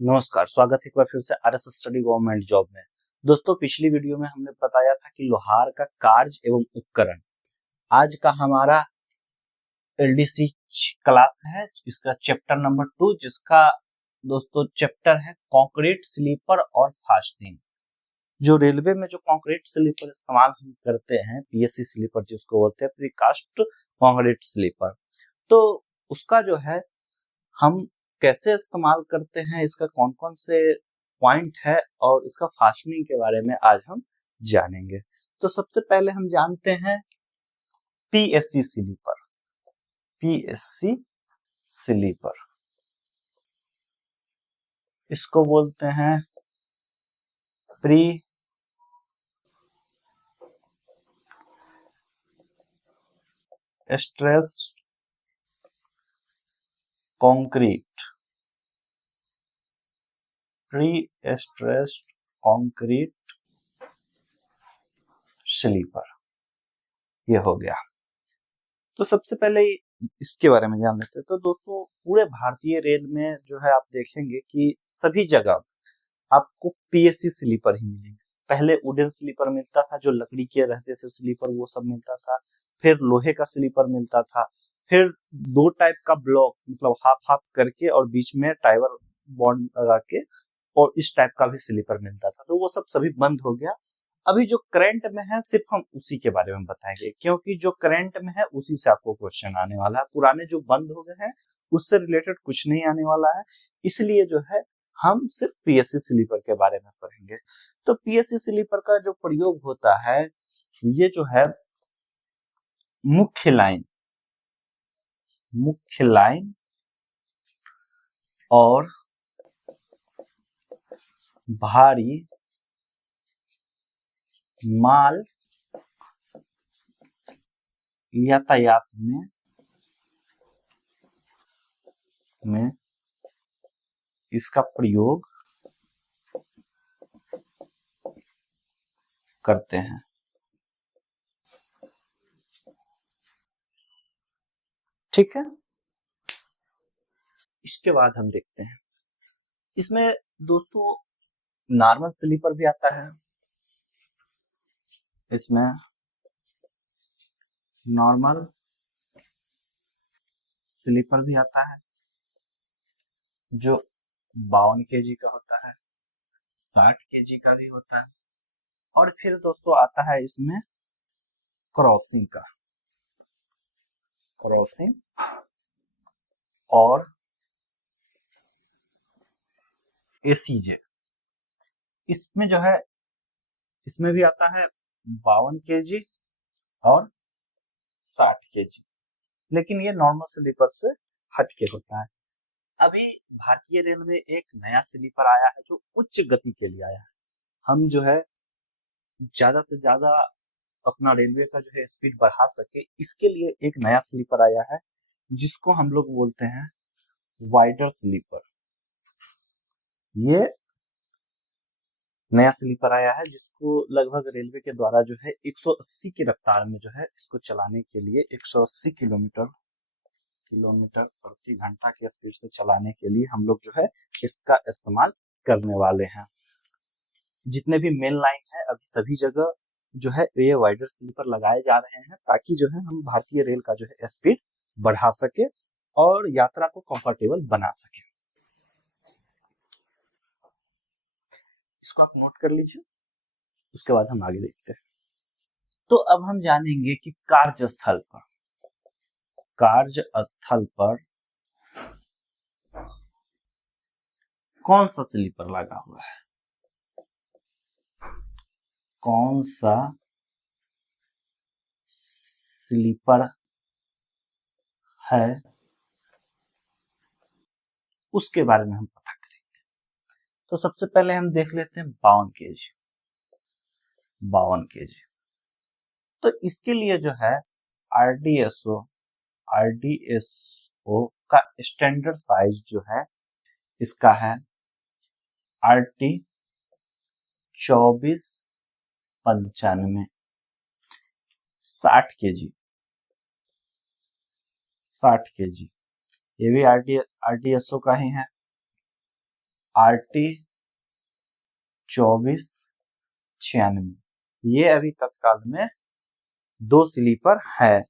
नमस्कार, स्वागत है एक बार फिर से आरएस स्टडी गवर्नमेंट जॉब में। दोस्तों, पिछली वीडियो में हमने बताया था कि लोहार का कार्य एवं उपकरण। आज का हमारा एलडीसी क्लास है, इसका चैप्टर नंबर 2, जिसका दोस्तों चैप्टर है कंक्रीट स्लीपर और फास्टनिंग। जो रेलवे में जो कंक्रीट स्लीपर इस्तेमाल हम करते हैं, पीएससी स्लीपर जिसको बोलते हैं, प्रीकास्ट कंक्रीट स्लीपर, तो उसका जो है हम कैसे इस्तेमाल करते हैं, इसका कौन कौन से पॉइंट है और इसका फास्टनिंग के बारे में आज हम जानेंगे। तो सबसे पहले हम जानते हैं पीएससी स्लीपर। पीएससी स्लीपर इसको बोलते हैं pre stress concrete, pre stressed concrete sleeper, ये हो गया। तो सबसे पहले इसके बारे में जान लेते हैं। तो दोस्तों, पूरे भारतीय रेल में जो है आप देखेंगे कि सभी जगह आपको पीएससी स्लीपर ही मिलेंगे। पहले वुडन स्लीपर मिलता था, जो लकड़ी के रहते थे स्लीपर, वो सब मिलता था। फिर लोहे का स्लीपर मिलता था। फिर दो टाइप का ब्लॉक, मतलब हाफ हाफ करके और बीच में टाइवर बॉन्ड लगा के, और इस टाइप का भी स्लीपर मिलता था। तो वो सब सभी बंद हो गया। अभी जो करंट में है सिर्फ हम उसी के बारे में बताएंगे, क्योंकि जो करंट में है उसी से आपको क्वेश्चन आने वाला है। पुराने जो बंद हो गए हैं उससे रिलेटेड कुछ नहीं आने वाला है, इसलिए जो है हम सिर्फ पीएससी स्लीपर के बारे में पढ़ेंगे। तो पीएससी स्लीपर का जो प्रयोग होता है, ये जो है मुख्य लाइन और भारी माल यातायात में इसका प्रयोग करते हैं। ठीक है, इसके बाद हम देखते हैं इसमें दोस्तों नॉर्मल स्लीपर भी आता है। इसमें नॉर्मल स्लीपर भी आता है जो 52 केजी का होता है, 60 केजी का भी होता है। और फिर दोस्तों आता है इसमें क्रॉसिंग और एसीजे। इसमें जो है, इसमें भी आता है 52 केजी और 60 केजी, लेकिन ये नॉर्मल स्लीपर से हट के होता है। अभी भारतीय रेल में एक नया स्लीपर आया है जो उच्च गति के लिए आया है। हम जो है ज्यादा से ज्यादा अपना रेलवे का जो है स्पीड बढ़ा सके, इसके लिए एक नया स्लीपर आया है जिसको हम लोग बोलते हैं वाइडर स्लीपर। ये नया स्लीपर आया है जिसको लगभग रेलवे के द्वारा जो है 180 की रफ्तार में जो है इसको चलाने के लिए, 180 किलोमीटर प्रति घंटा की स्पीड से चलाने के लिए हम लोग जो है इसका इस्तेमाल करने वाले हैं। जितने भी मेन लाइन है अभी सभी जगह जो है ये वाइडर स्लीपर लगाए जा रहे हैं, ताकि जो है हम भारतीय रेल का जो है स्पीड बढ़ा सके और यात्रा को कंफर्टेबल बना सके। इसको आप नोट कर लीजिए, उसके बाद हम आगे देखते हैं। तो अब हम जानेंगे कि कार्यस्थल पर कौन सा स्लीपर लगा हुआ है, कौन सा स्लीपर है, उसके बारे में हम पता करेंगे। तो सबसे पहले हम देख लेते हैं 52 केजी। तो इसके लिए जो है आरडीएसओ का स्टैंडर्ड साइज जो है इसका है RT 2495, 60 केजी। ये भी आरडीएसओ का ही है। RT 2496, ये अभी तत्काल में 2 स्लीपर है।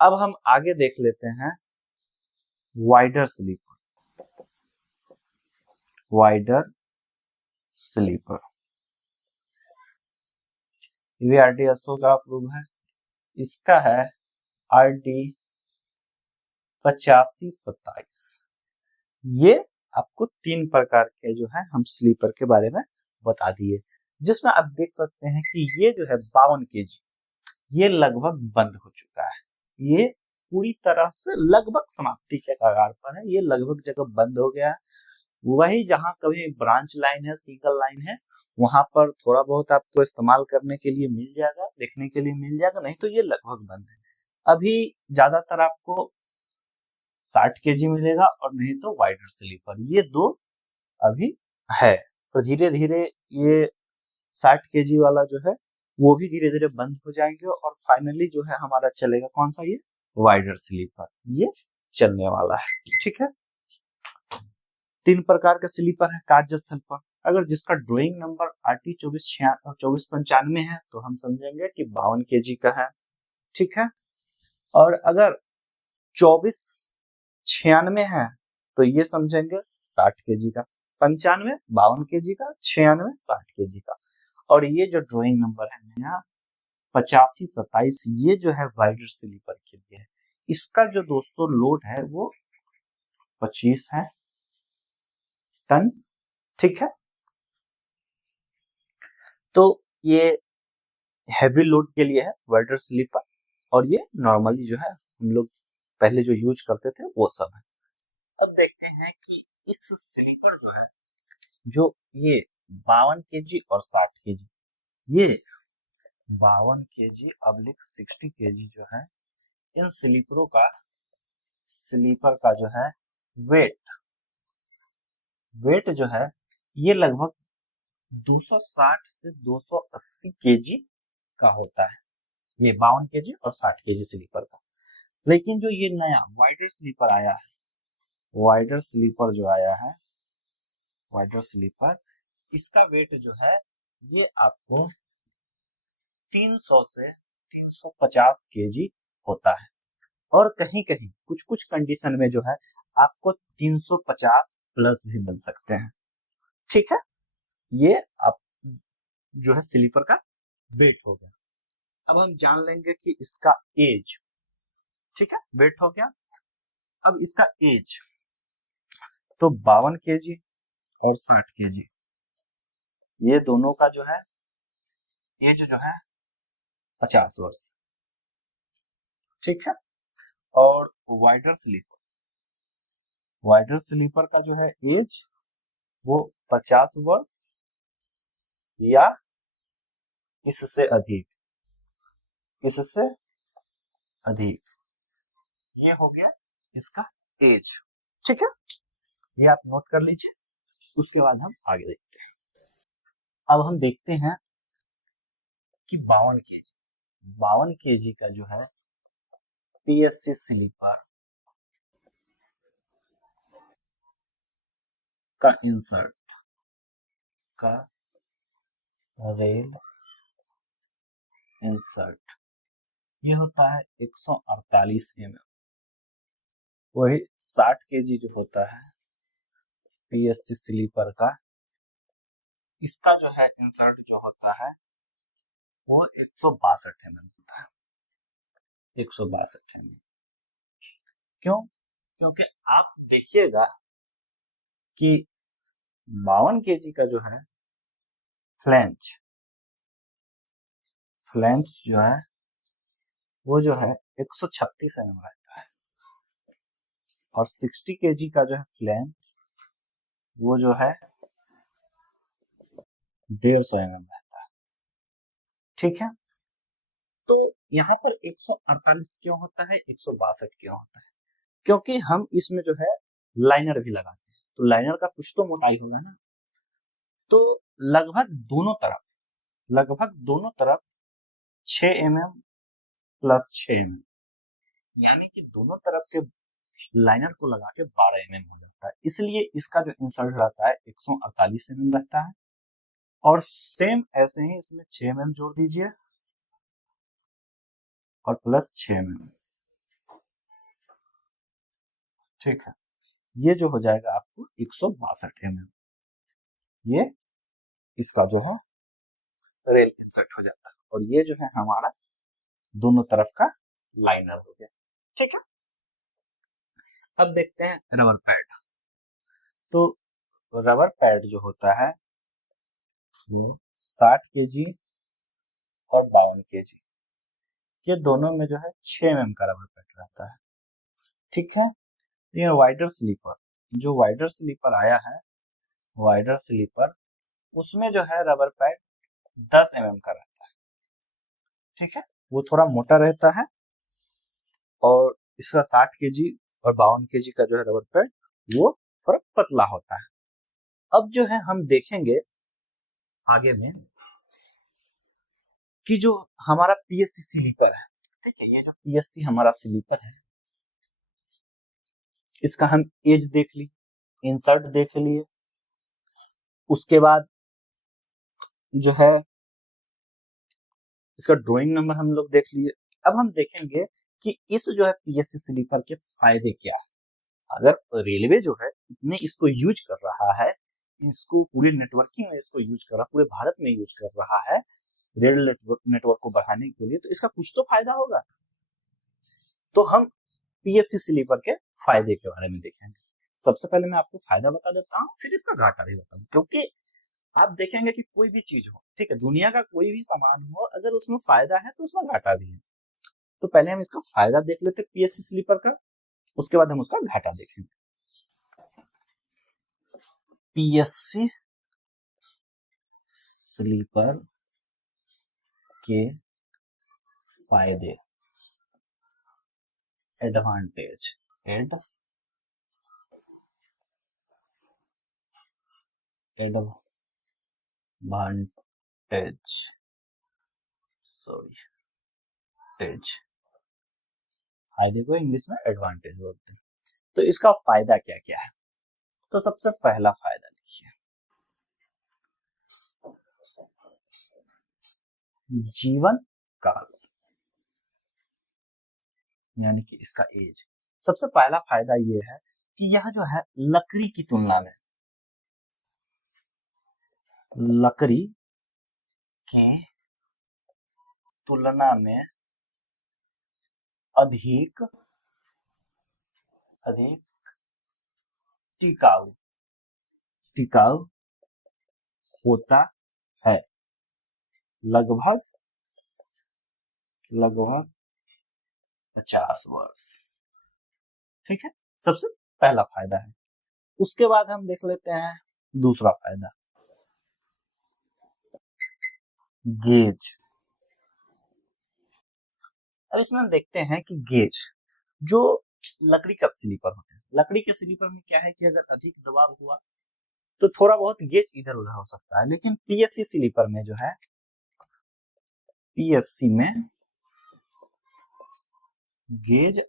अब हम आगे देख लेते हैं वाइडर स्लीपर। वाइडर स्लीपर ये भी RT अशोक का अप्रूव है। इसका है RT 8527। ये आपको 3 प्रकार के जो है हम स्लीपर के बारे में बता दिए, जिसमें आप देख सकते हैं कि ये जो है 52 kg ये लगभग बंद हो चुका है। ये पूरी तरह से लगभग समाप्ति के कगार पर है। ये लगभग जगह बंद हो गया है। वही जहां कभी ब्रांच लाइन है, सिंगल लाइन है, वहां पर थोड़ा बहुत आपको इस्तेमाल करने के लिए मिल जाएगा, देखने के लिए मिल जाएगा, नहीं तो ये लगभग बंद है। अभी ज्यादातर आपको 60 kg मिलेगा और नहीं तो वाइडर स्लीपर, ये 2 अभी है। तो धीरे धीरे ये 60 kg वाला जो है वो भी धीरे धीरे बंद हो जाएंगे और फाइनली जो है हमारा चलेगा कौन सा, ये वाइडर स्लीपर, ये चलने वाला है। ठीक है, 3 प्रकार का स्लीपर है कार्यस्थल पर। अगर जिसका ड्राइंग नंबर RT 2495 है तो हम समझेंगे कि 52 kg का है। ठीक है, और अगर 2496 है तो ये समझेंगे 60 kg का, 95 52 kg का, 96 60 kg का। और ये जो ड्राइंग नंबर है नया 8527, ये जो है वाइडर स्लीपर के लिए है। इसका जो दोस्तों लोड है वो 25 है टन। ठीक है, तो ये हैवी लोड के लिए है वाइडर स्लीपर, और ये नॉर्मली जो है हम लोग पहले जो यूज करते थे वो सब है। अब देखते हैं कि इस स्लीपर जो है, जो ये 52 kg और 60 kg, ये 52 kg अब्लिक 60 kg जो है, इन स्लीपर का जो है वेट जो है ये लगभग 260 से 280 kg का होता है, ये 52 kg और 60 kg स्लीपर का। लेकिन जो ये नया वाइडर स्लीपर आया है, वाइडर स्लीपर जो आया है, वाइडर स्लीपर, इसका वेट जो है ये आपको 300 से 350 kg होता है, और कहीं कहीं कुछ कुछ कंडीशन में जो है आपको 350 प्लस भी मिल सकते हैं। ठीक है, ये आप जो है स्लीपर का वेट हो गया। अब हम जान लेंगे कि इसका एज। ठीक है, वेट हो गया, अब इसका एज तो 52 kg और 60 kg, ये दोनों का जो है एज जो है 50 वर्ष। ठीक है, और वाइडर स्लीपर का जो है एज वो 50 वर्ष या इससे अधिक, ये हो गया इसका एज। ठीक है, ये आप नोट कर लीजिए, उसके बाद हम आगे देखते हैं। अब हम देखते हैं कि 52 kg का जो है PSC स्लीपर का इंसर्ट का रेल इंसर्ट ये होता है 148 mm। वही 60 kg जो होता है PSC स्लीपर का, इसका जो है इंसर्ट जो होता है वो 162 mm होता है, 162 mm। क्यों? क्योंकि आप देखिएगा कि 52 kg का जो है फ्लैंज जो है वो जो है 136 mm रहता है, और 60 kg का जो है फ्लैंज वो जो है 150 mm रहता है। ठीक है, तो यहाँ पर 148 क्यों होता है, 162 क्यों होता है? क्योंकि हम इसमें जो है लाइनर भी लगाते हैं, तो लाइनर का कुछ तो मोटाई होगा ना, तो लगभग दोनों तरफ 6 mm प्लस 6 mm, यानी कि दोनों तरफ के लाइनर को लगा के 12 mm हो जाता है। रहता है, इसलिए इसका जो इंसर्ट रहता है 148 mm रहता है। और सेम ऐसे ही इसमें 6 mm जोड़ दीजिए और प्लस 6 mm। ठीक है, ये जो हो जाएगा आपको 162 mm। ये इसका जो है रेल इंसर्ट हो जाता है, और ये जो है हमारा दोनों तरफ का लाइनर हो गया। ठीक है, अब देखते हैं रबर पैड। तो रबर पैड जो होता है वो 60 kg और 52 kg ये दोनों में जो है 6 mm का रबर पैड रहता है। ठीक है, ये वाइडर स्लीपर, जो वाइडर स्लीपर आया है, वाइडर स्लीपर, उसमें जो है रबर पैड 10 mm का रहता है। ठीक है, वो थोड़ा मोटा रहता है, और इसका 60 kg और 52 kg का जो है रबर पैड वो थोड़ा पतला होता है। अब जो है हम देखेंगे आगे में कि जो हमारा पीएससी स्लीपर है, ठीक है, ये जो पीएससी हमारा स्लीपर है, इसका हम एज देख ली, इंसर्ट देख लिए, उसके बाद जो है इसका ड्राइंग नंबर हम लोग देख लिए। अब हम देखेंगे कि इस जो है पीएससी स्लीपर के फायदे क्या है। अगर रेलवे जो है इतने इसको यूज कर रहा है, इसको पूरी नेटवर्किंग में इसको यूज कर रहा है, पूरे भारत में यूज कर रहा है रेल नेटवर्क को बढ़ाने के लिए, तो इसका कुछ तो फायदा होगा। तो हम पीएससी स्लीपर के फायदे के बारे में देखेंगे। सबसे पहले मैं आपको फायदा बता देता हूँ, फिर इसका घाटा भी बताऊँ, क्योंकि आप देखेंगे कि कोई भी चीज हो, ठीक है, दुनिया का कोई भी सामान हो, अगर उसमें फायदा है तो उसमें घाटा भी है। तो पहले हम इसका फायदा देख लेते हैं पीएससी स्लीपर का, उसके बाद हम उसका घाटा देखेंगे। पीएससी स्लीपर के फायदे, एडवांटेज, फायदे को इंग्लिश में एडवांटेज बोलते हैं। तो इसका फायदा क्या क्या है? तो सबसे पहला फायदा लिखिए, जीवन काल, यानी कि इसका एज। सबसे पहला फायदा ये है कि यह जो है लकड़ी की तुलना में, लकड़ी की तुलना में अधिक टिकाऊ होता है, लगभग 50 वर्ष। ठीक है, सबसे पहला फायदा है। उसके बाद हम देख लेते हैं दूसरा फायदा, गेज। अब इसमें हम देखते हैं कि गेज जो लकड़ी का स्लीपर होता है, लकड़ी के स्लीपर में क्या है कि अगर अधिक दबाव हुआ तो थोड़ा बहुत गेज इधर उधर हो सकता है, लेकिन पीएससी स्लीपर में जो है, पीएससी में गेज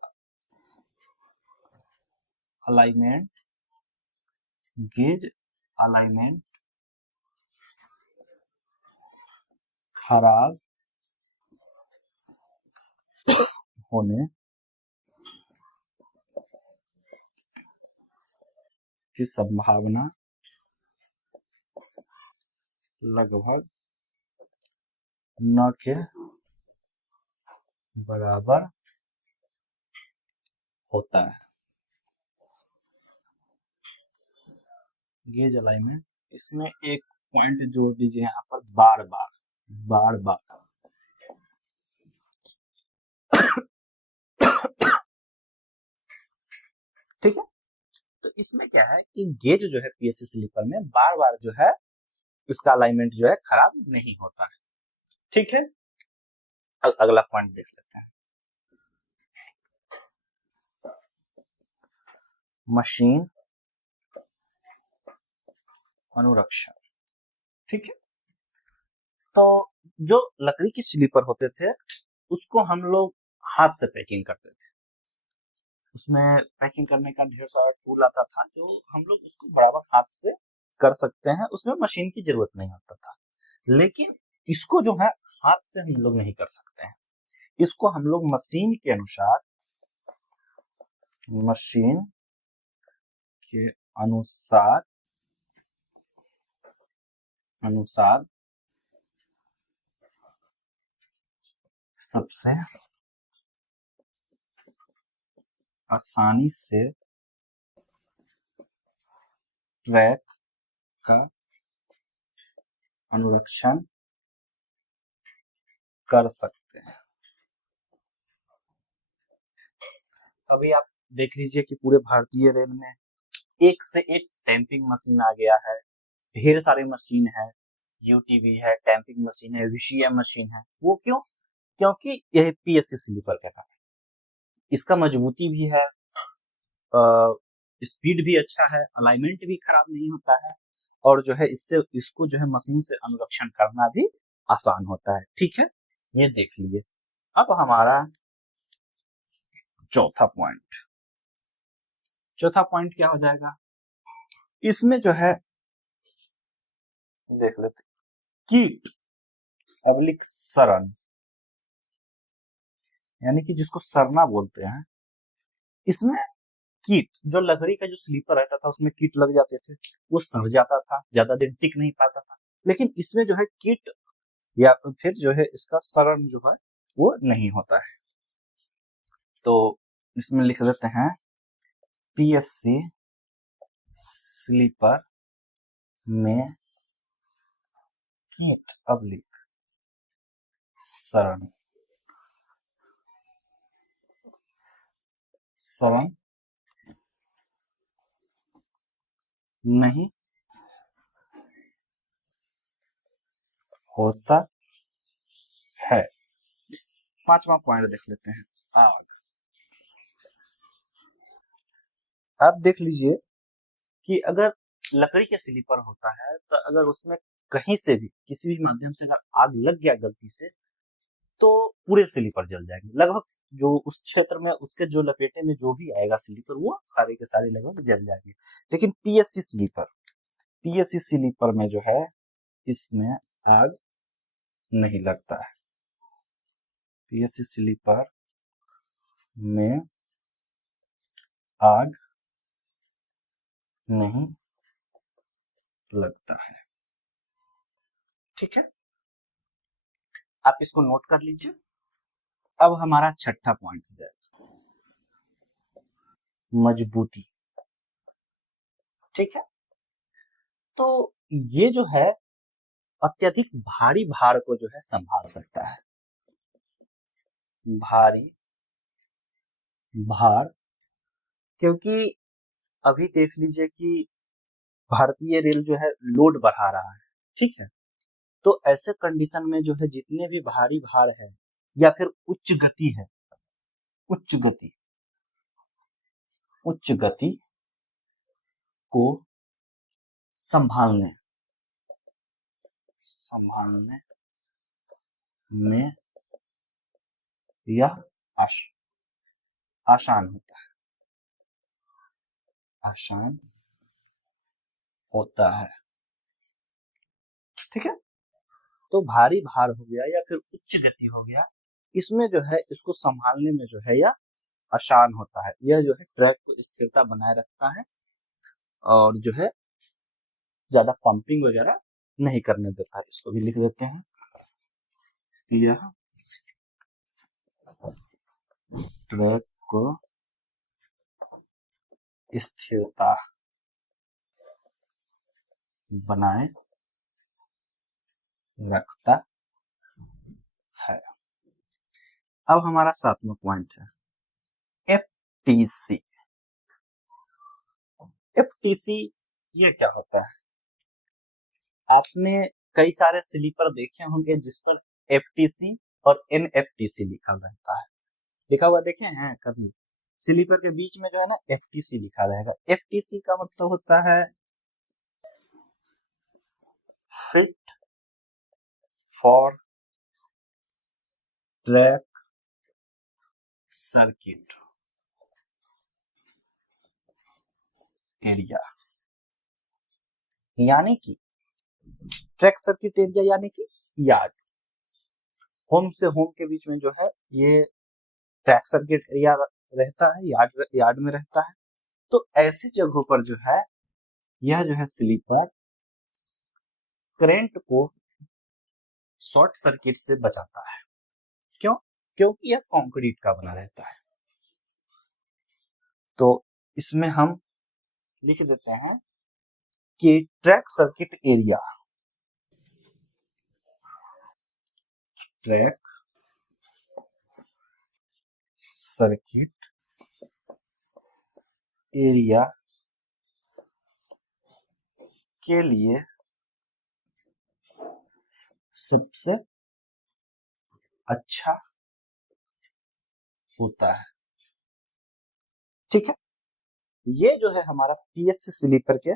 अलाइनमेंट खराब होने की संभावना लगभग न के बराबर होता है। गेज अलाइनमेंट, इसमें एक पॉइंट जोड़ दीजिए यहाँ पर, बार बार। ठीक है, तो इसमें क्या है कि गेज जो है पीएससी स्लीपर में बार बार जो है इसका अलाइनमेंट जो है खराब नहीं होता है। ठीक है, अगला पॉइंट देख लेते हैं, मशीन अनुरक्षण। ठीक है, तो जो लकड़ी की स्लीपर होते थे उसको हम लोग हाथ से पैकिंग करते थे, उसमें पैकिंग करने का ढेर सारा टूल आता था, जो हम लोग उसको बराबर हाथ से कर सकते हैं, उसमें मशीन की जरूरत नहीं होता था। लेकिन इसको जो है हाथ से हम लोग नहीं कर सकते हैं, इसको हम लोग मशीन के अनुसार अनुसार सबसे आसानी से ट्रैक का अनुरक्षण कर सकते हैं। अभी आप देख लीजिए कि पूरे भारतीय रेल में एक से एक टैंपिंग मशीन आ गया है, ढेर सारे मशीन है, यूटीवी है, टैंपिंग मशीन है, वीसीएम मशीन है। वो क्यों? क्योंकि यह पीएससी स्लीपर का काम है, इसका मजबूती भी है, स्पीड भी अच्छा है, अलाइनमेंट भी खराब नहीं होता है, और जो है इससे इसको जो है मशीन से अनुरक्षण करना भी आसान होता है। ठीक है, ये देख लीजिए। अब हमारा चौथा पॉइंट क्या हो जाएगा, इसमें जो है देख लेते, कीट अब्लिक सरण, यानी कि जिसको सरना बोलते हैं। इसमें कीट, जो लकड़ी का जो स्लीपर रहता था उसमें कीट लग जाते थे, वो सड़ जाता था, ज्यादा दिन टिक नहीं पाता था। लेकिन इसमें जो है कीट या फिर जो है इसका सरण जो है वो नहीं होता है। तो इसमें लिख देते हैं पीएससी स्लीपर में कीट अब्लिक सरण नहीं होता है। पांचवा पॉइंट देख लेते हैं, आग। आप देख लीजिए कि अगर लकड़ी के स्लीपर होता है तो अगर उसमें कहीं से भी किसी भी माध्यम से अगर आग लग गया गलती से, तो पूरे स्लीपर जल जाएंगे लगभग, जो उस क्षेत्र में उसके जो लपेटे में जो भी आएगा स्लीपर वो सारे के सारे लगभग जल जाएंगे। लेकिन पीएससी स्लीपर में जो है इसमें आग नहीं लगता है। पीएससी स्लीपर में आग नहीं लगता है। ठीक है, आप इसको नोट कर लीजिए। अब हमारा छठा पॉइंट हो जाएगा मजबूती। ठीक है, तो ये जो है अत्यधिक भारी भार को जो है संभाल सकता है। भारी भार, क्योंकि अभी देख लीजिए कि भारतीय रेल जो है लोड बढ़ा रहा है। ठीक है, तो ऐसे कंडीशन में जो है जितने भी भारी भार है या फिर उच्च गति उच्च गति को संभालने संभालने में यह आसान होता है। ठीक है, तो भारी भार हो गया या फिर उच्च गति हो गया, इसमें जो है इसको संभालने में जो है यह आसान होता है। यह जो है ट्रैक को स्थिरता बनाए रखता है और जो है ज्यादा पंपिंग वगैरह नहीं करने देता है। इसको भी लिख देते हैं, यह ट्रैक को स्थिरता बनाए रखता है। अब हमारा सातवां पॉइंट है एफटीसी। एफटीसी ये क्या होता है? आपने कई सारे स्लीपर देखे होंगे जिस पर एफटीसी और एनएफटीसी लिखा रहता है, लिखा हुआ देखे हैं कभी? स्लीपर के बीच में जो है ना एफटीसी लिखा रहेगा। एफटीसी का मतलब होता है fit for track circuit. Area, यानी कि ट्रैक सर्किट एरिया यानी कि यार्ड। होम से होम के बीच में जो है ये ट्रैक सर्किट एरिया रहता है, यार्ड में रहता है। तो ऐसी जगहों पर जो है यह जो है स्लीपर करंट को शॉर्ट सर्किट से बचाता है। क्यों? क्योंकि यह कंक्रीट का बना रहता है। तो इसमें हम लिख देते हैं कि track circuit area, track circuit area के लिए सबसे अच्छा होता है। ठीक है, ये जो है हमारा पीएससी स्लीपर के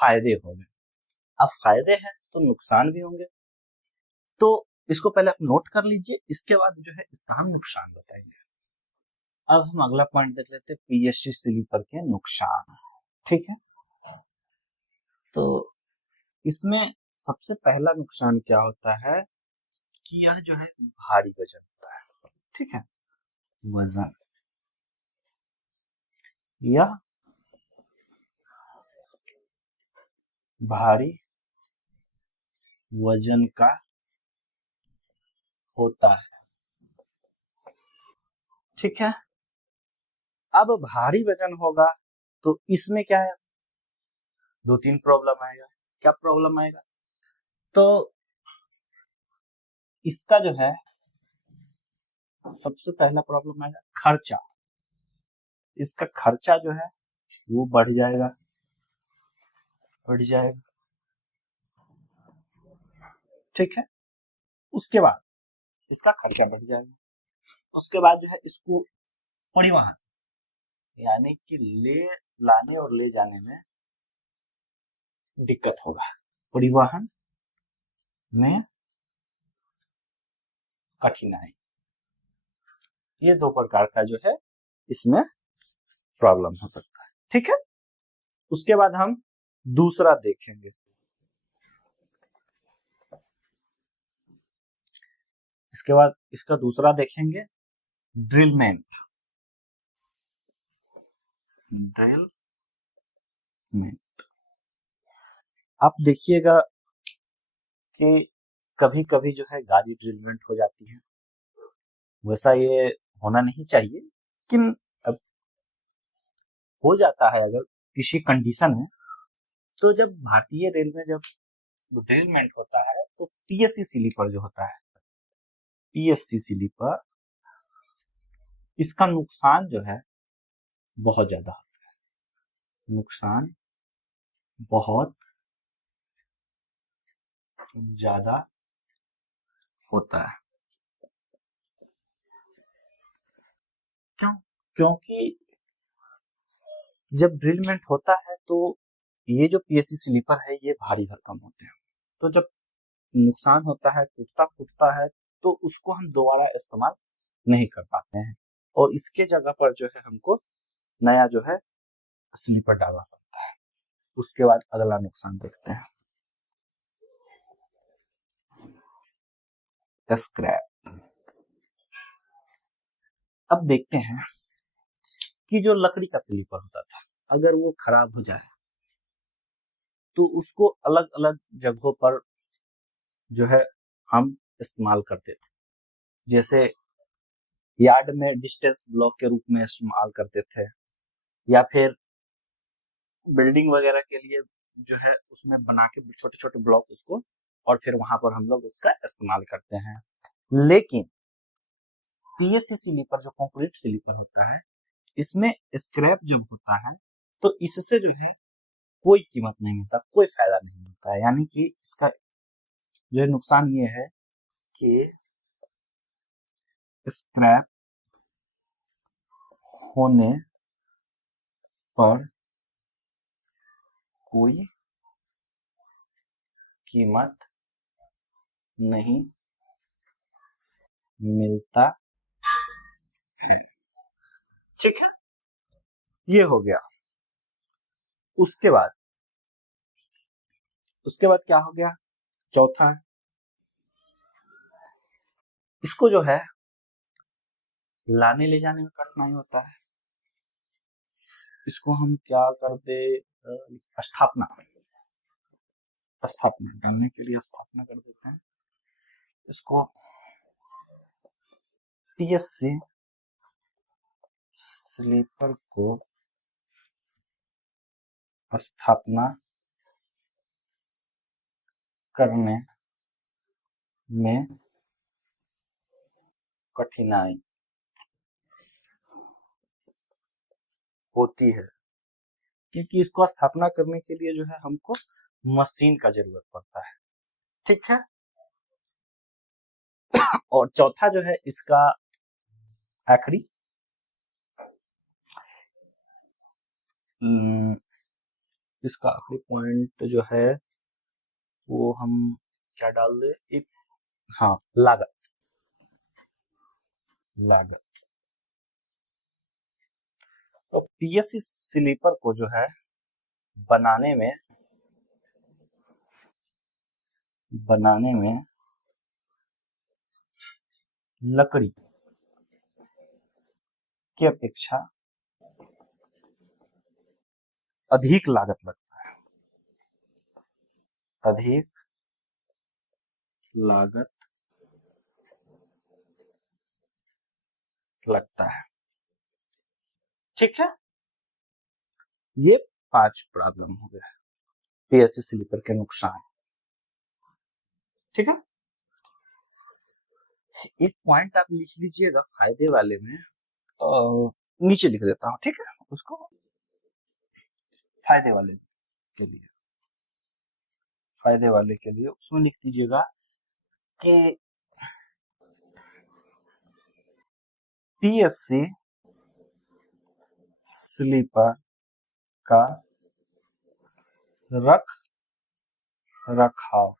फायदे हो गए। अब फायदे हैं तो नुकसान भी होंगे, तो इसको पहले आप नोट कर लीजिए, इसके बाद जो है इसका हम नुकसान बताएंगे। अब हम अगला पॉइंट देख लेते हैं, पीएससी स्लीपर के नुकसान। ठीक है, तो इसमें सबसे पहला नुकसान क्या होता है कि यह जो है भारी वजन होता है। ठीक है, वजन, यह भारी वजन का होता है। ठीक है, अब भारी वजन होगा तो इसमें क्या है, दो तीन प्रॉब्लम आएगा। क्या प्रॉब्लम आएगा? तो इसका जो है सबसे पहला प्रॉब्लम आएगा खर्चा। इसका खर्चा जो है वो बढ़ जाएगा। ठीक है, उसके बाद इसका खर्चा बढ़ जाएगा। उसके बाद जो है इसको परिवहन, यानी कि लाने और ले जाने में दिक्कत होगा। परिवहन में कठिनाई, ये दो प्रकार का जो है इसमें प्रॉब्लम हो सकता है। ठीक है, उसके बाद हम दूसरा देखेंगे। इसके बाद इसका दूसरा देखेंगे, ड्रिलमेंट। आप देखिएगा कि कभी कभी जो है गाड़ी ड्रिलमेंट हो जाती है। वैसा ये होना नहीं चाहिए, लेकिन अब हो जाता है अगर किसी कंडीशन में। तो जब भारतीय रेल में जब ड्रिलमेंट होता है तो पीएससी स्लीपर जो होता है, पीएससी स्लीपर, इसका नुकसान जो है बहुत ज्यादा होता है। नुकसान बहुत ज्यादा होता है। क्यों? क्योंकि जब ड्रिलमेंट होता है तो ये जो पीएससी स्लीपर है ये भारी भरकम होते हैं। तो जब नुकसान होता है, टूटता फूटता है, तो उसको हम दोबारा इस्तेमाल नहीं कर पाते हैं, और इसके जगह पर जो है हमको नया जो है स्लीपर डालना पड़ता है। उसके बाद अगला नुकसान देखते हैं, स्क्रैप। अब देखते हैं कि जो लकड़ी का स्लीपर होता था, अगर वो खराब हो जाए तो उसको अलग अलग जगहों पर जो है हम इस्तेमाल करते थे। जैसे यार्ड में डिस्टेंस ब्लॉक के रूप में इस्तेमाल करते थे, या फिर बिल्डिंग वगैरह के लिए जो है उसमें बना के छोटे छोटे ब्लॉक उसको, और फिर वहां पर हम लोग उसका इस्तेमाल करते हैं। लेकिन पीएससी स्लीपर जो कंक्रीट स्लीपर होता है, इसमें स्क्रैप जब होता है तो इससे जो है कोई कीमत नहीं मिलता, कोई फायदा नहीं मिलता है। यानी कि इसका जो नुकसान ये है कि स्क्रैप होने पर कोई कीमत नहीं मिलता है। ठीक है, ये हो गया। उसके बाद क्या हो गया, चौथा है, इसको जो है लाने ले जाने में कठिनाई होता है, इसको हम क्या कर दे, स्थापना डालने के लिए स्थापना कर देते हैं, इसको पीएससी स्लीपर को स्थापना करने में कठिनाई होती है, क्योंकि इसको स्थापना करने के लिए जो है हमको मशीन का जरूरत पड़ता है। ठीक है, और चौथा जो है इसका आखिरी इसका आखिरी पॉइंट जो है वो हम क्या डाल दे, एक, हाँ, लागत। तो पीएससी स्लीपर को जो है बनाने में लकड़ी की अपेक्षा अधिक लागत लगता है, ठीक है, ये 5 प्रॉब्लम हो गया पीएससी स्लीपर के नुकसान। ठीक है, एक पॉइंट आप लिख लीजिएगा फायदे वाले में, नीचे लिख देता हूं, ठीक है, उसको फायदे वाले के लिए उसमें लिख दीजिएगा कि पीएससी स्लीपर का रख रखाव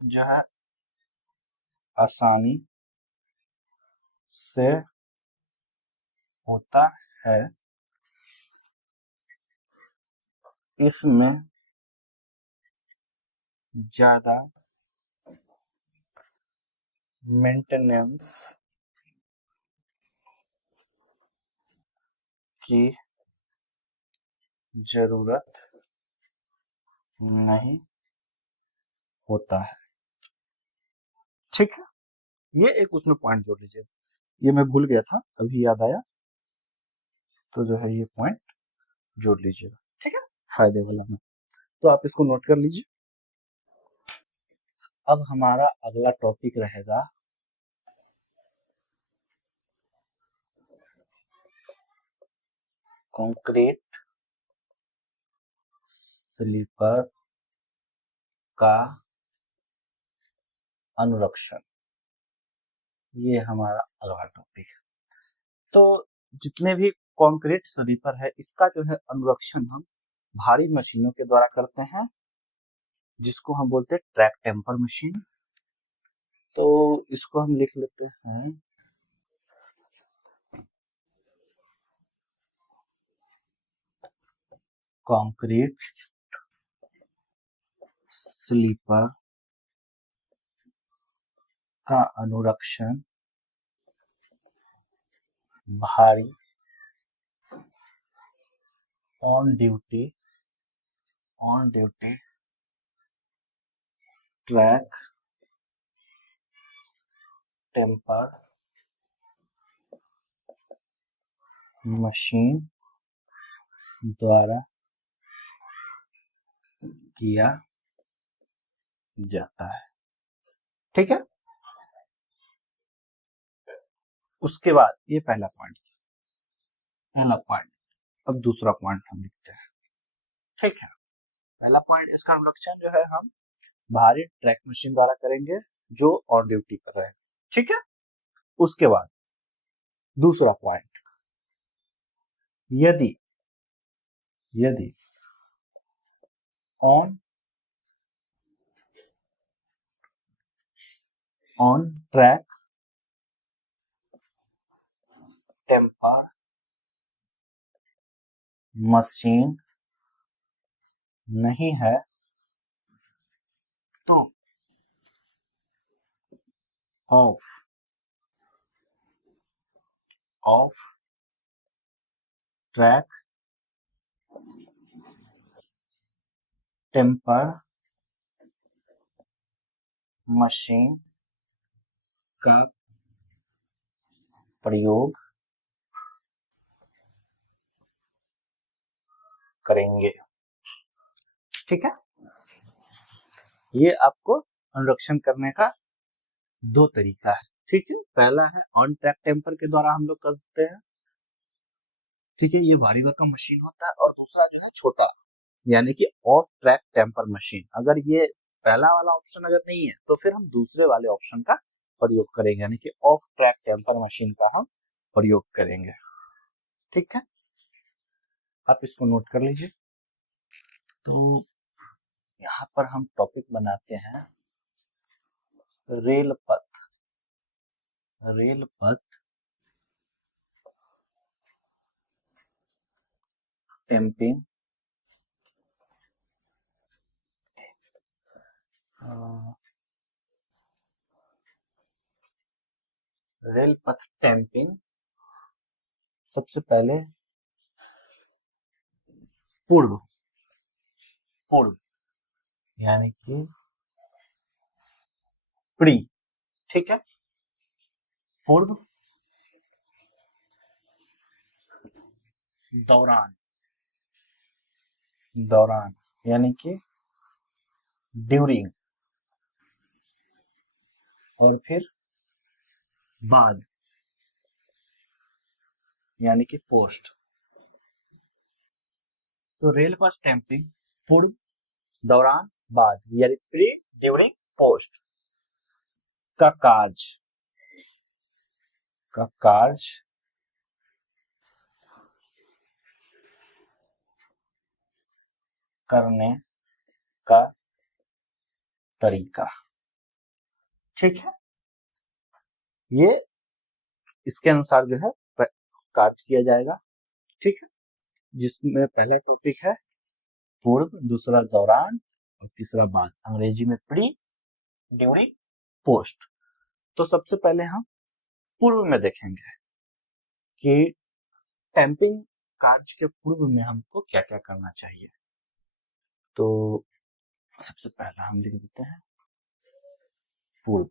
जो है आसानी से होता है, इसमें ज्यादा मेंटेनेंस की जरूरत नहीं होता है। ठीक है, ये एक उसमें पॉइंट जोड़ लीजिए, ये मैं भूल गया था, अभी याद आया, तो जो है ये पॉइंट जोड़ लीजिएगा। ठीक है, फायदे वाला में, तो आप इसको नोट कर लीजिए। अब हमारा अगला टॉपिक रहेगा कंक्रीट स्लीपर का अनुरक्षण, ये हमारा अगला टॉपिक है। तो जितने भी कंक्रीट स्लीपर है इसका जो है अनुरक्षण हम भारी मशीनों के द्वारा करते हैं, जिसको हम बोलते हैं ट्रैक टेम्पर मशीन। तो इसको हम लिख लेते हैं कंक्रीट स्लीपर का अनुरक्षण भारी on duty track tamper machine द्वारा किया जाता है। ठीक है, उसके बाद ये पहला पॉइंट, अब दूसरा पॉइंट हम लिखते हैं। ठीक है, पहला पॉइंट, इसका अनुरक्षण जो है हम भारी ट्रैक मशीन द्वारा करेंगे जो ऑन ड्यूटी पर रहे। ठीक है, उसके बाद दूसरा पॉइंट, यदि ऑन ट्रैक टेम्पर मशीन नहीं है तो ऑफ ट्रैक टेम्पर मशीन का प्रयोग करेंगे। ठीक है, ये आपको अनुरक्षण करने का दो तरीका है। ठीक है, पहला है ऑन ट्रैक टेम्पर के द्वारा हम लोग करते हैं। ठीक है, ये भारी भरकम मशीन होता है। और दूसरा जो है छोटा, यानी कि ऑफ ट्रैक टेम्पर मशीन। अगर ये पहला वाला ऑप्शन अगर नहीं है तो फिर हम दूसरे वाले ऑप्शन का प्रयोग करेंगे, यानी कि ऑफ ट्रैक टेम्पर मशीन का हम प्रयोग करेंगे। ठीक है, आप इसको नोट कर लीजिए। तो यहाँ पर हम टॉपिक बनाते हैं रेल पथ टेम्पिंग रेल पथ टेम्पिंग सबसे पहले पूर्व यानी कि प्री। ठीक है, पूर्व, दौरान यानी कि ड्यूरिंग, और फिर बाद यानी कि पोस्ट। तो रेल पथ टेम्पिंग पूर्व, दौरान, बाद, यानी प्री, ड्यूरिंग, पोस्ट का कार्य करने का तरीका। ठीक है, ये इसके अनुसार जो है कार्य किया जाएगा। ठीक है, जिसमें पहला टॉपिक है पूर्व, दूसरा दौरान और तीसरा बाद, अंग्रेजी में प्री, ड्यूरिंग, पोस्ट। तो सबसे पहले हम पूर्व में देखेंगे कि टेम्पिंग कार्य के पूर्व में हमको क्या क्या करना चाहिए। तो सबसे पहला हम लिख देते हैं पूर्व।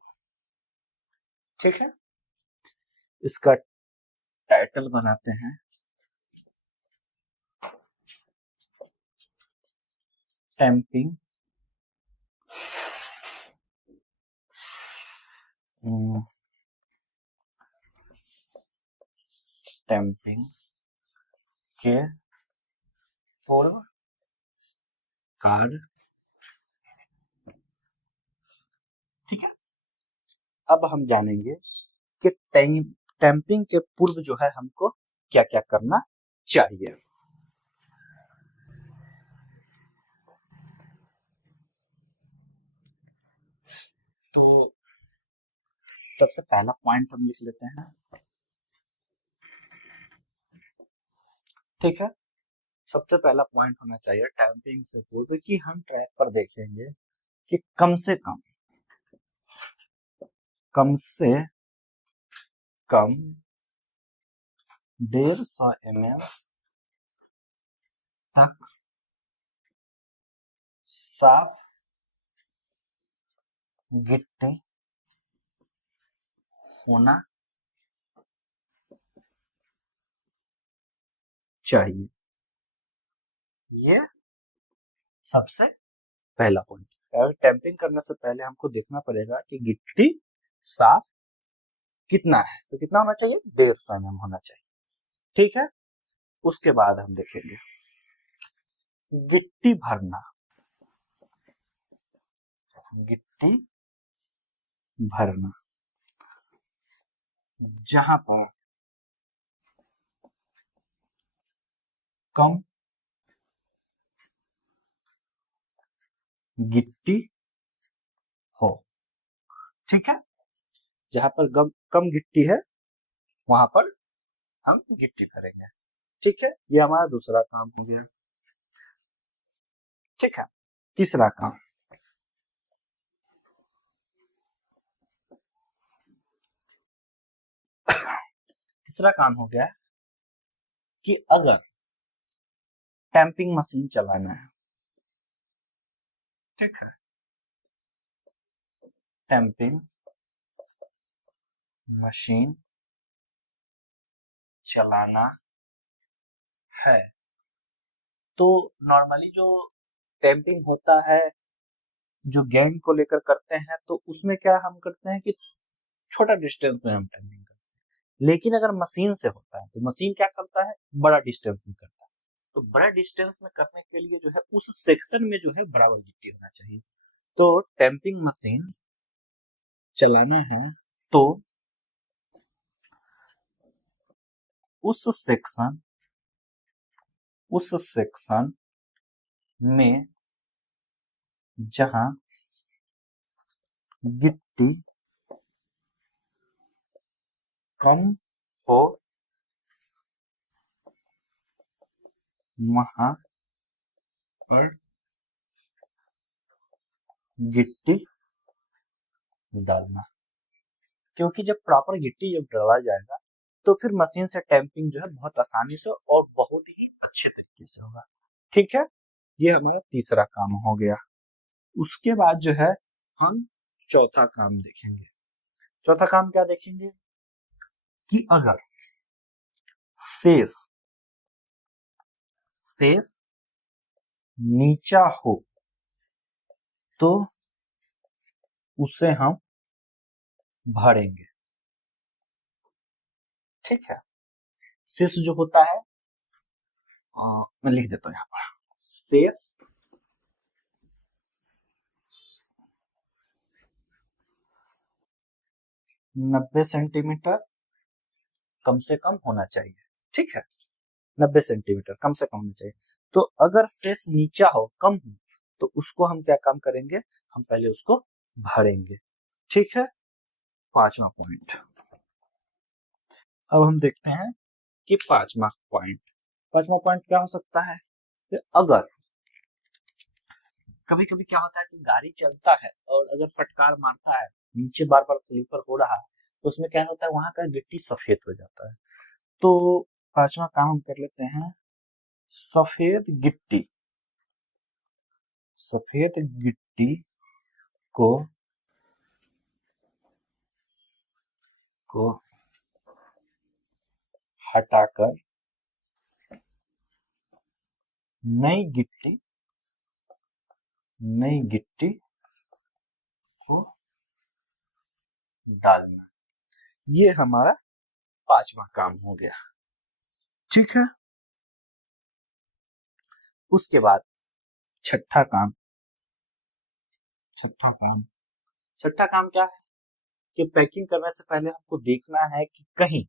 ठीक है, इसका टाइटल बनाते हैं टेम्पिंग के पूर्व कार्य। ठीक है, अब हम जानेंगे कि टेम्पिंग के पूर्व जो है हमको क्या क्या करना चाहिए। तो सबसे पहला पॉइंट हम लिख लेते हैं। ठीक है, सबसे पहला पॉइंट होना चाहिए टेम्पिंग से पूर्व कि हम ट्रैक पर देखेंगे कि कम से कम 150 mm तक साफ गिट्टी होना चाहिए। ये सबसे पहला पॉइंट। अगर टेम्पिंग करने से पहले हमको देखना पड़ेगा कि गिट्टी साफ कितना है। तो कितना होना चाहिए? 150 mm होना चाहिए। ठीक है, उसके बाद हम देखेंगे गिट्टी भरना। जहां पर कम गिट्टी हो। ठीक है, जहां पर कम गिट्टी है वहां पर हम गिट्टी भरेंगे। ठीक है, ये हमारा दूसरा काम हो गया। ठीक है, तीसरा काम, तीसरा काम हो गया कि अगर टैंपिंग मशीन चलाना है, ठीक है, टैंपिंग मशीन चलाना है, तो नॉर्मली जो टैंपिंग होता है, जो गैंग को लेकर करते हैं, तो उसमें क्या हम करते हैं कि छोटा डिस्टेंस में हम टैंपिंग करते हैं। लेकिन अगर मशीन से होता है तो मशीन क्या करता है, बड़ा डिस्टेंस में करता है। तो बड़ा डिस्टेंस में करने के लिए जो है उस सेक्शन में जो है बराबर गिट्टी होना चाहिए। तो टैंपिंग मशीन चलाना है तो उस सेक्शन में जहां गिट्टी कम हो वहां पर गिट्टी डालना, क्योंकि जब प्रॉपर गिट्टी जब डाला जाएगा तो फिर मशीन से टैंपिंग जो है बहुत आसानी से और बहुत ही अच्छे तरीके से होगा। ठीक है, ये हमारा तीसरा काम हो गया। उसके बाद जो है हम चौथा काम देखेंगे। चौथा काम क्या देखेंगे कि अगर शेष नीचा हो तो उसे हम भरेंगे। ठीक है, शेष जो होता है मैं लिख देता हूं यहाँ पर, शेष 90 सेंटीमीटर कम से कम होना चाहिए। ठीक है, 90 सेंटीमीटर कम से कम होना चाहिए। तो अगर शेष नीचा हो, कम हो, तो उसको हम क्या काम करेंगे, हम पहले उसको भरेंगे। ठीक है, पांचवा पॉइंट। अब हम देखते हैं कि पांचवा पॉइंट क्या हो सकता है कि अगर कभी कभी क्या होता है कि गाड़ी चलता है और अगर फटकार मारता है, नीचे बार बार स्लीपर हो रहा है, तो उसमें क्या होता है, वहां का गिट्टी सफेद हो जाता है। तो पांचवा काम हम कर लेते हैं, सफेद गिट्टी को हटाकर नई गिट्टी को डालना। ये हमारा पांचवा काम हो गया। ठीक है, उसके बाद छठा काम क्या है कि पैकिंग करने से पहले हमको देखना है कि कहीं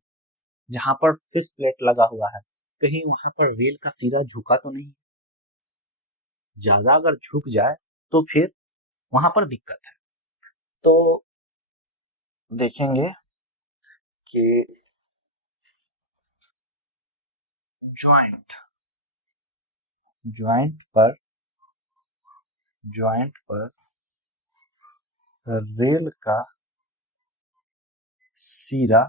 जहां पर फिश प्लेट लगा हुआ है, कहीं वहां पर रेल का सिरा झुका तो नहीं। ज्यादा अगर झुक जाए तो फिर वहां पर दिक्कत है। तो देखेंगे कि ज्वाइंट पर रेल का सिरा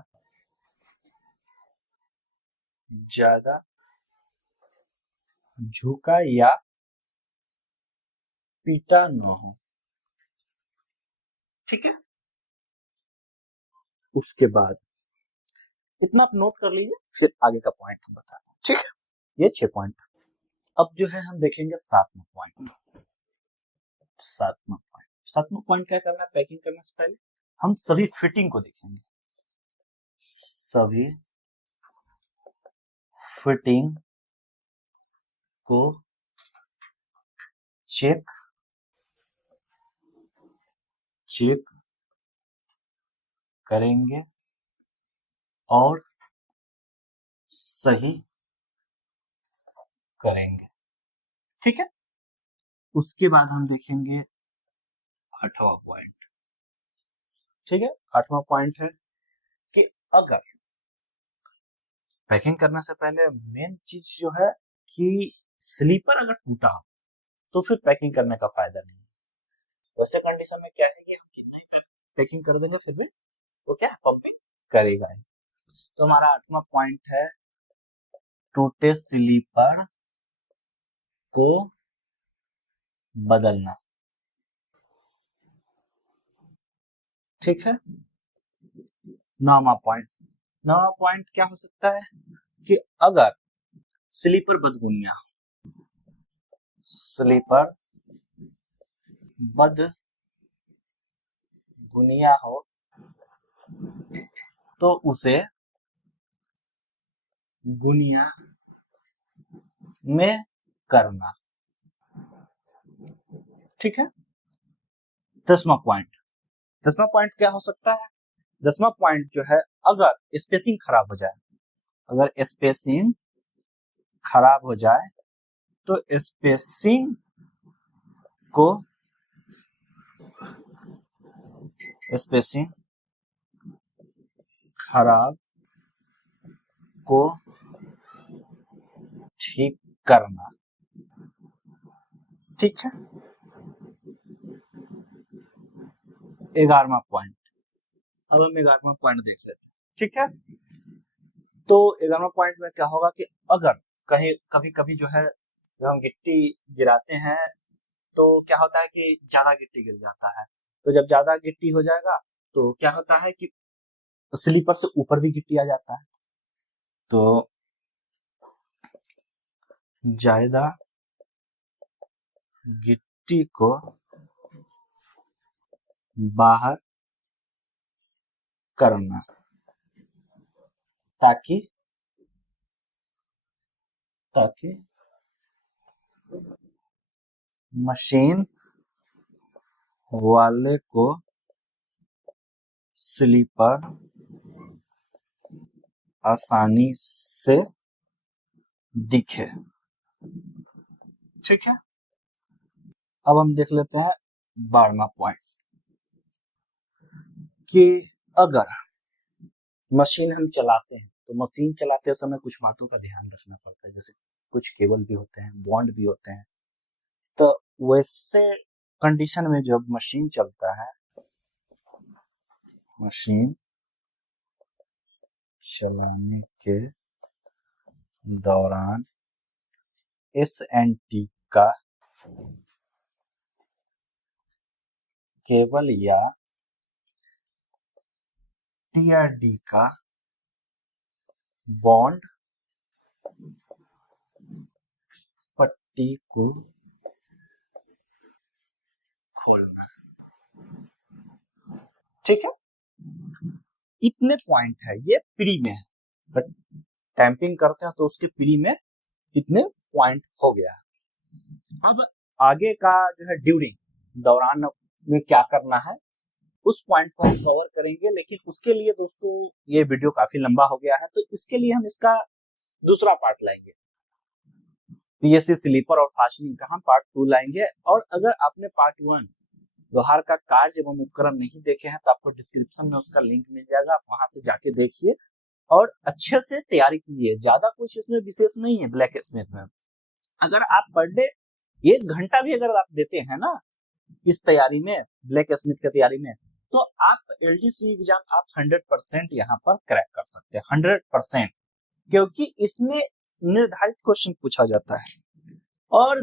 ज्यादा झुका या पीटा न हो। ठीक है, उसके बाद इतना आप नोट कर लीजिए, फिर आगे का पॉइंट हम बताते हैं। ठीक है, ये 6 पॉइंट। अब जो है हम देखेंगे सातवां पॉइंट क्या करना है, पैकिंग करने से पहले हम सभी फिटिंग को देखेंगे। सभी फिटिंग को चेक करेंगे और सही करेंगे। ठीक है, उसके बाद हम देखेंगे आठवां पॉइंट। ठीक है, आठवां पॉइंट है कि अगर पैकिंग करने से पहले मेन चीज जो है कि स्लीपर अगर टूटा हो तो फिर पैकिंग करने का फायदा नहीं है। वैसे कंडीशन में क्या है कि हम कितना ही पैकिंग कर देंगे फिर भी वो क्या पंपिंग करेगा ही। तो हमारा 8वां पॉइंट है टूटे स्लीपर को बदलना। ठीक है। 9वां पॉइंट क्या हो सकता है कि अगर स्लीपर बदगुनिया हो तो उसे गुनिया में करना। ठीक है। 10वां पॉइंट क्या हो सकता है? 10वां पॉइंट जो है अगर स्पेसिंग खराब हो जाए तो स्पेसिंग खराब को ठीक करना। ठीक है। 11वां पॉइंट, अब हम 11वां पॉइंट देख लेते हैं। ठीक है। तो 11वां पॉइंट में क्या होगा कि अगर कभी कभी जो है जब हम गिट्टी गिराते हैं तो क्या होता है कि ज्यादा गिट्टी गिर जाता है। तो जब ज्यादा गिट्टी हो जाएगा तो क्या होता है कि स्लीपर से ऊपर भी गिट्टी आ जाता है। तो ज्यादा गिट्टी को बाहर करना ताकि मशीन वाले को स्लीपर आसानी से दिखे। ठीक है। अब हम देख लेते हैं 12वां पॉइंट कि अगर मशीन हम चलाते हैं तो मशीन चलाते समय कुछ बातों का ध्यान रखना पड़ता है, जैसे कुछ केबल भी होते हैं, बॉन्ड भी होते हैं। तो वैसे कंडीशन में जब मशीन चलता है, मशीन चलाने के दौरान SNT का केबल या TRD का बॉन्ड पट्टी को खोलना। ठीक है। इतने पॉइंट है, ये प्री में है, बट टैंपिंग करते हैं तो उसके प्री में इतने पॉइंट हो गया। अब आगे का जो है ड्यूरिंग दौरान में क्या करना है उस पॉइंट को हम कवर करेंगे, लेकिन उसके लिए दोस्तों ये वीडियो काफी लंबा हो गया है, तो इसके लिए हम इसका दूसरा पार्ट लाएंगे। PSC स्लीपर और फास्टनिंग का हम पार्ट 2 लाएंगे। और अगर आपने पार्ट 1 लोहार का कार्य एवं उपकरण नहीं देखे हैं तो आपको डिस्क्रिप्शन में उसका लिंक मिल जाएगा, आप वहां से जाके देखिए और अच्छे से तैयारी कीजिए। ज्यादा कुछ इसमें विशेष नहीं है ब्लैक स्मिथ में। अगर आप पर डे 1 घंटा भी अगर आप देते हैं ना इस तैयारी में, ब्लैक स्मिथ की तैयारी में, तो आप LDC एग्जाम आप 100% यहाँ पर क्रैक कर सकते हैं, 100%, क्योंकि इसमें निर्धारित क्वेश्चन पूछा जाता है और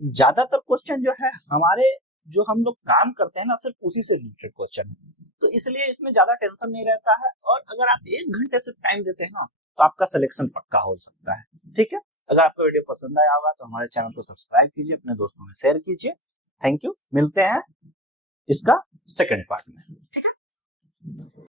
ज्यादातर क्वेश्चन जो है हमारे जो हम लोग काम करते हैं ना सिर्फ उसी से रिलेटेड क्वेश्चन है, तो इसलिए इसमें ज्यादा टेंशन नहीं रहता है। और अगर आप 1 घंटे से टाइम देते हैं ना तो आपका सिलेक्शन पक्का हो सकता है। ठीक है। अगर आपको वीडियो पसंद आया होगा तो हमारे चैनल को सब्सक्राइब कीजिए, अपने दोस्तों में शेयर कीजिए। Thank you. मिलते हैं इसका सेकंड पार्ट में। ठीक है।